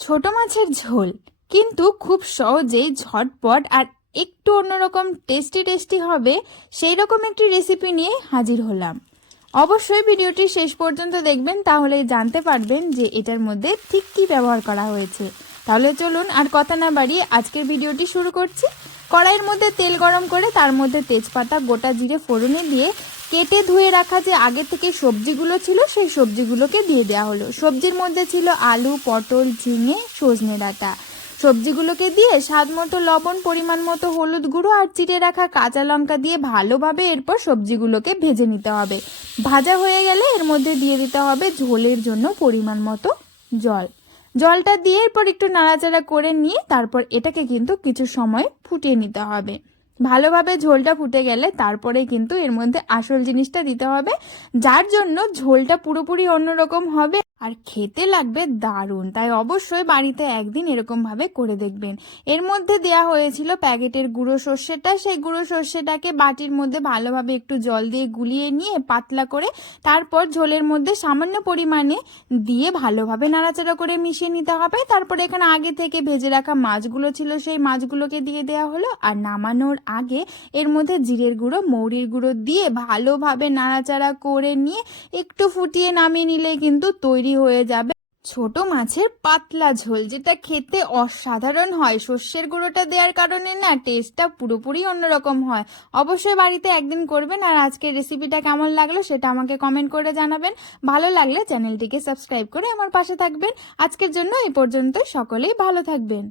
ছোট মাছের ঝোল, কিন্তু খুব সহজেই ঝটপট আর একটু অন্যরকম টেস্টি টেস্টি হবে সেই রকম একটি রেসিপি নিয়ে হাজির হলাম। অবশ্যই ভিডিওটি শেষ পর্যন্ত দেখবেন, তাহলে জানতে পারবেন যে এটার মধ্যে ঠিক কী ব্যবহার করা হয়েছে। তাহলে চলুন আর কথা না বাড়িয়ে আজকের ভিডিওটি শুরু করছি। কড়াইয়ের মধ্যে তেল গরম করে তার মধ্যে তেজপাতা, গোটা জিরে ফোড়নে দিয়ে কেটে ধুয়ে রাখা যে আগে থেকে সবজিগুলো ছিল, সেই সবজিগুলোকে দিয়ে দেওয়া হলো। সবজির মধ্যে ছিল আলু, পটল, ঝিঙে, সজনে ডাঁটা। সবজিগুলোকে দিয়ে স্বাদ মতো লবণ, পরিমাণ মতো হলুদ গুঁড়ো আর চিটে রাখা কাঁচা লঙ্কা দিয়ে ভালোভাবে এরপর সবজিগুলোকে ভেজে নিতে হবে। ভাজা হয়ে গেলে এর মধ্যে দিয়ে দিতে হবে ঝোলের জন্য পরিমাণ মতো জল। জলটা দিয়ে এরপর একটু নাড়াচাড়া করে নিয়ে তারপর এটাকে কিন্তু কিছু সময় ফুটিয়ে নিতে হবে। ভালোভাবে ঝোলটা ফুটে গেলে তারপরে কিন্তু এর মধ্যে আসল জিনিসটা দিতে হবে। যার জন্য ঝোলটা পুরোপুরি অন্যরকম হবে আর খেতে লাগবে দারুণ। তাই অবশ্যই বাড়িতে একদিন এরকমভাবে করে দেখবেন। এর মধ্যে দেয়া হয়েছিল প্যাকেটের গুঁড়ো সর্ষেটা। সেই গুঁড়ো সর্ষেটাকে বাটির মধ্যে ভালোভাবে একটু জল দিয়ে গুলিয়ে নিয়ে পাতলা করে তারপর ঝোলের মধ্যে সামান্য পরিমাণে দিয়ে ভালোভাবে নাড়াচাড়া করে মিশিয়ে নিতে হবে। তারপর এখানে আগে থেকে ভেজে রাখা মাছগুলো ছিল সেই মাছগুলোকে দিয়ে দেওয়া হলো আর নামানোর আগে এর মধ্যে জিরের গুঁড়ো, মৌরির গুঁড়ো দিয়ে ভালোভাবে নাড়াচাড়া করে নিয়ে একটু ফুটিয়ে নামিয়ে নিলেই কিন্তু তৈরি হয়ে যাবে ছোট মাছের পাতলা ঝোল, যেটা খেতে অসাধারণ হয়। সর্ষের গুঁড়োটা দেওয়ার কারণে না টেস্টটা পুরোপুরি অন্যরকম হয়। অবশ্যই বাড়িতে একদিন করবেন আর আজকের রেসিপিটা কেমন লাগল সেটা আমাকে কমেন্ট করে জানাবেন। ভালো লাগলে চ্যানেলটিকে সাবস্ক্রাইব করে আমার পাশে থাকবেন। আজকের জন্য এই পর্যন্ত সকলেই ভালো থাকবেন।